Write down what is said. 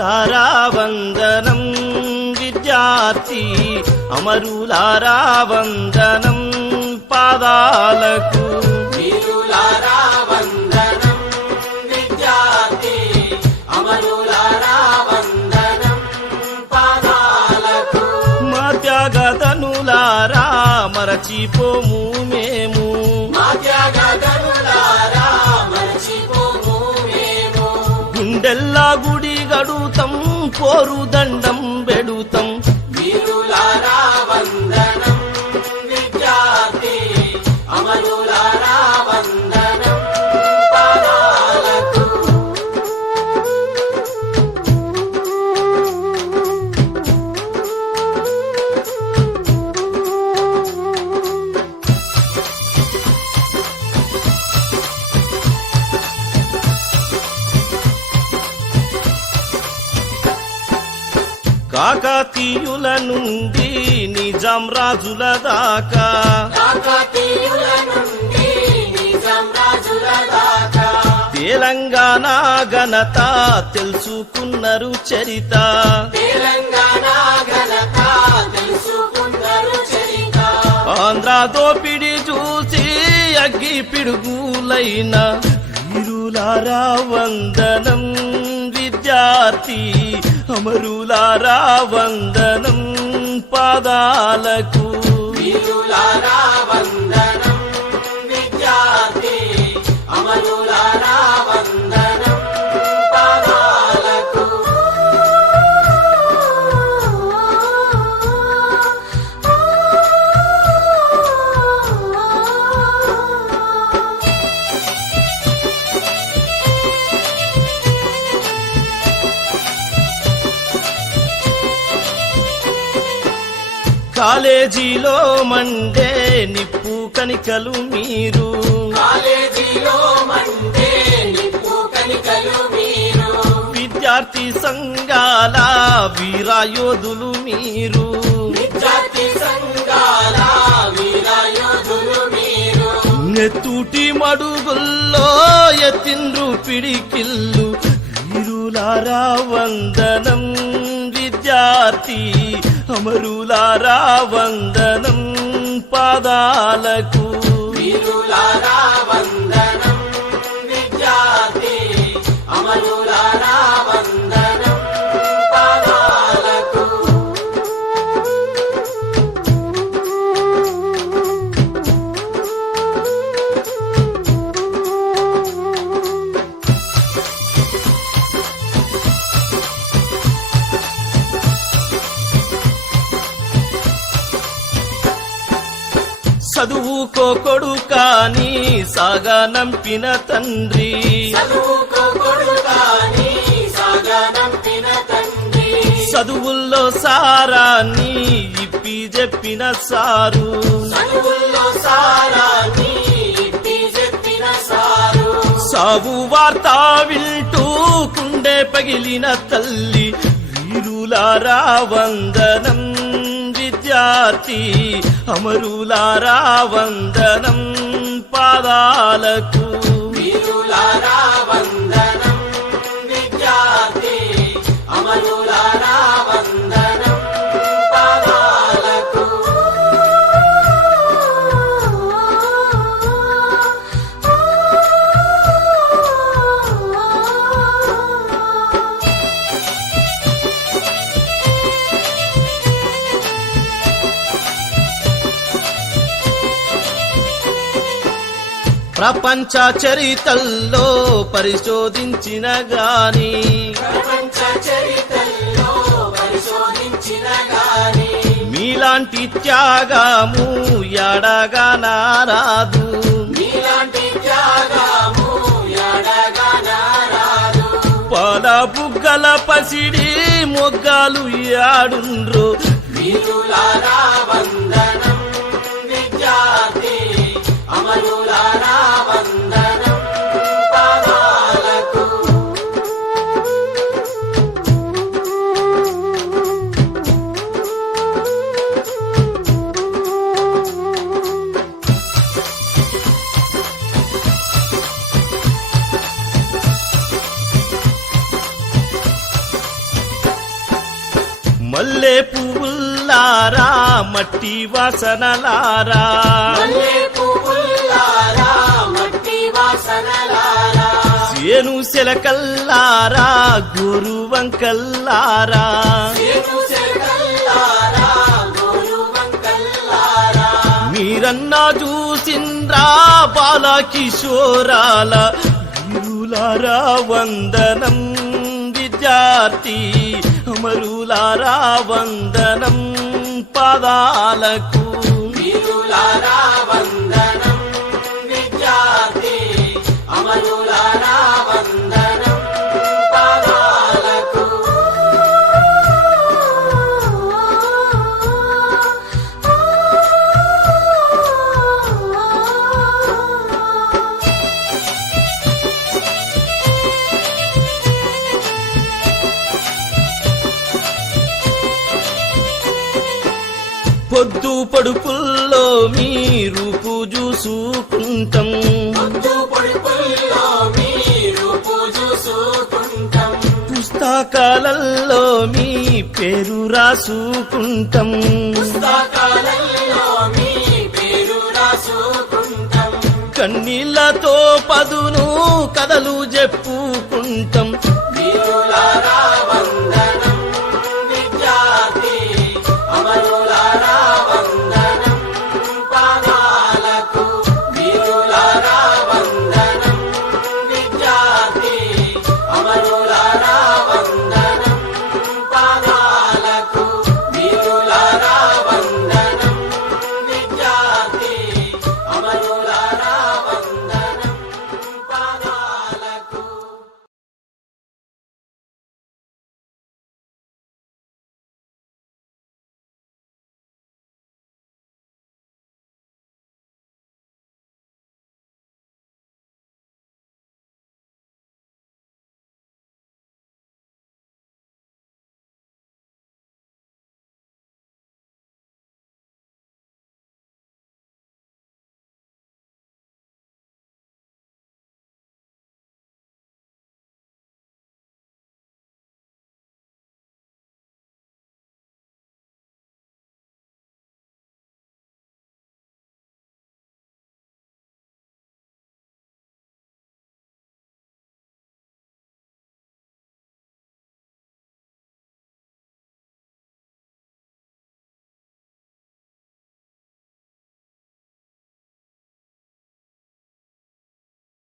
అమరులారా వందనం విద్యార్థి అమరులారా వందనం పాదాలకు. మా త్యాగదనులారా మరచిపోము మేము. మా త్యాగగనులారా మరచిపోము మేము. గుండెల్లా గుడి గడుతం పోరు దండం బెడుతం. వీరులారా కాకతీయుల నుండి నిజాం రాజుల దాకా. తెలంగాణ ఘనత తెలుసుకున్నారు చరిత ఆంధ్ర దోపిడి చూసి అగ్గి పిడుగులైన వీరులారా వందనం విద్యార్థి అమరులారా వందనం పాదాలకు. వీరులారా కాలేజీలో మండే నిప్పు కనికలు మీరు. కాలేజీలో మండే నిప్పు కనికలు మీరు. విద్యార్థి సంఘాల వీరాయోధులు మీరు. విద్యార్థి సంఘాల వీరయోధులు మీరు. నెత్తుటి మడుగుల్లో ఎత్తిండ్రు పిడికిల్లు వీరులారా వందనం విద్యార్థి అమరులారా వందనం పాదాలకు. వీరులారా చదువుకో తండ్రి. చదువుకో కొడుకాని సాగనంపిన తండ్రి. చదువుల్లో సారాన్ని ఇప్పి చెప్పిన సారు. సావు వార్త వింటూ కుండే పగిలిన తల్లి. వీరులారా వందనం. విద్యార్థి అమరులారా వందనం పాదాలకు. ప్రపంచ చరితల్లో పరిశోధించిన గాని. మీలాంటి త్యాగము ఎడగా నారాదు పాల బుగ్గల పసిడి మొగ్గాలు యాడుండ్రో. మల్లె పువ్వుల్లారా మట్టి వాసనలారా. సేను సెలకల్లారా గురు వంకల్లారా. మీరన్నా చూసిండ్రా బాల కిషోరాల వీరులారా వందనం విద్యార్థి. అమరులారా వందనం పదాలకు రాసుకుంటాం పుస్తకాలలో మీ పేరు రాసుకుంటాం. కన్నీళ్ళతో పదును కథలు చెప్పుకుంటాం.